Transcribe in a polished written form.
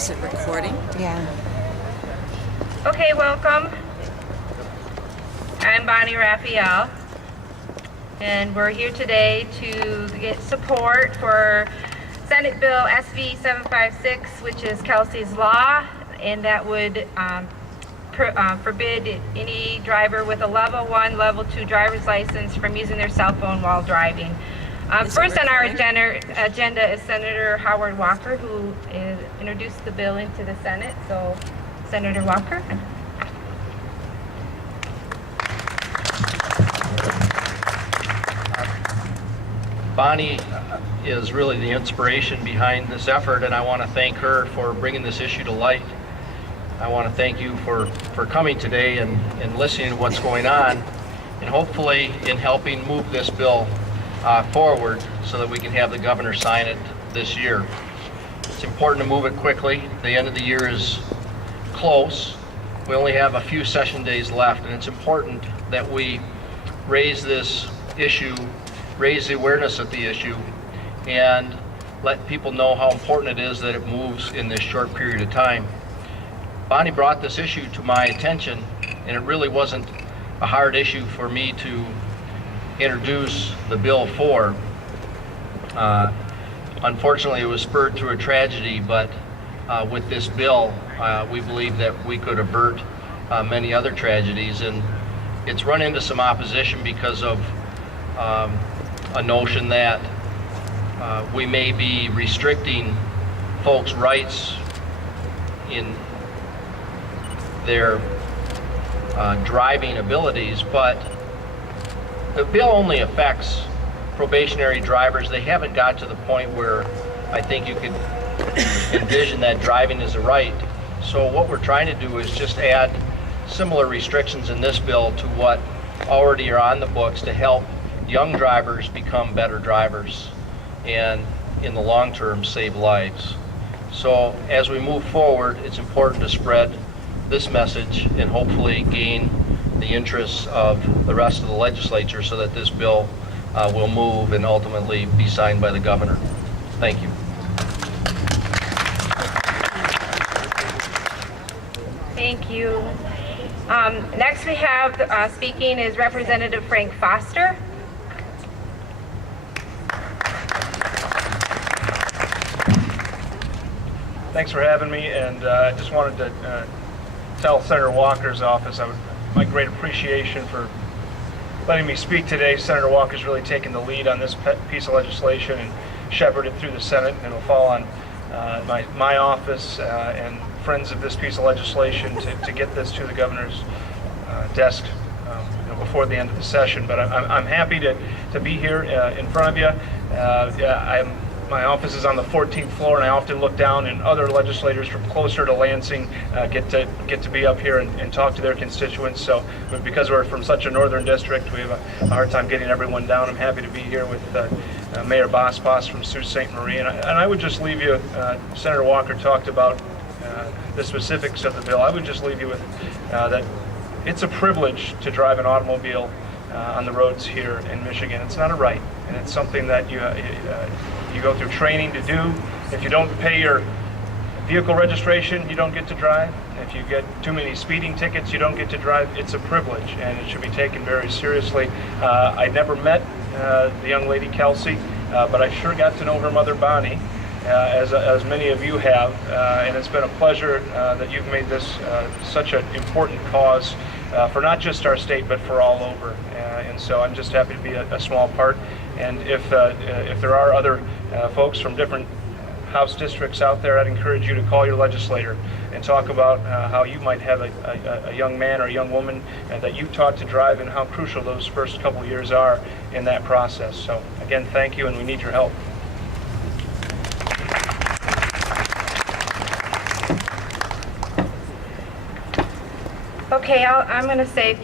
Is it recording? Yeah. Okay, welcome. I'm Bonnie Raphael, and we're here today to get support for Senate Bill SV 756, which is Kelsey's Law, and that would forbid any driver with a level 1, level 2 driver's license from using their cell phone while driving. First on our agenda is Senator Howard Walker, who introduced the bill into the Senate. So, Senator Walker. Bonnie is really the inspiration behind this effort, and I want to thank her for bringing this issue to light. I want to thank you for coming today and listening to what's going on, and hopefully in helping move this bill forward so that we can have the governor sign it this year. It's important to move it quickly. The end of the year is close. We only have a few session days left, and it's important that we raise this issue, raise the awareness of the issue, and let people know how important it is that it moves in this short period of time. Bonnie brought this issue to my attention, and it really wasn't a hard issue for me to introduce the bill for. Unfortunately, it was spurred through a tragedy, but with this bill, we believe that we could avert many other tragedies, and it's run into some opposition because of a notion that we may be restricting folks' rights in their driving abilities, but the bill only affects probationary drivers. They haven't got to the point where I think you could envision that driving is a right. So what we're trying to do is just add similar restrictions in this bill to what already are on the books to help young drivers become better drivers and in the long term save lives. So as we move forward, it's important to spread this message and hopefully gain the interests of the rest of the legislature so that this bill will move and ultimately be signed by the governor. Thank you. Thank you. Next we have speaking is Representative Frank Foster. Thanks for having me, and I just wanted to tell Senator Walker's office my great appreciation for letting me speak today. Senator Walker's really taken the lead on this piece of legislation and shepherded through the Senate, and it'll fall on my office and friends of this piece of legislation to get this to the governor's desk before the end of the session. But I'm happy to be here in front of you. My office is on the 14th floor, and I often look down, and other legislators from closer to Lansing get to be up here and talk to their constituents. So, but because we're from such a northern district, we have a hard time getting everyone down. I'm happy to be here with Mayor Bosbos from Sault Ste. Marie, and I would just leave you. Senator Walker talked about the specifics of the bill. I would just leave you with that it's a privilege to drive an automobile on the roads here in Michigan. It's not a right, and it's something that you go through training to do. If you don't pay your vehicle registration, you don't get to drive. If you get too many speeding tickets, you don't get to drive. It's a privilege, and it should be taken very seriously. I never met the young lady Kelsey, but I sure got to know her mother Bonnie, as many of you have, and it's been a pleasure that you've made this such an important cause for not just our state, but for all over. And so I'm just happy to be a small part. And if there are other folks from different House districts out there, I'd encourage you to call your legislator and talk about how you might have a young man or a young woman that you taught to drive and how crucial those first couple years are in that process. So again, thank you, and we need your help. Okay, I'm going to say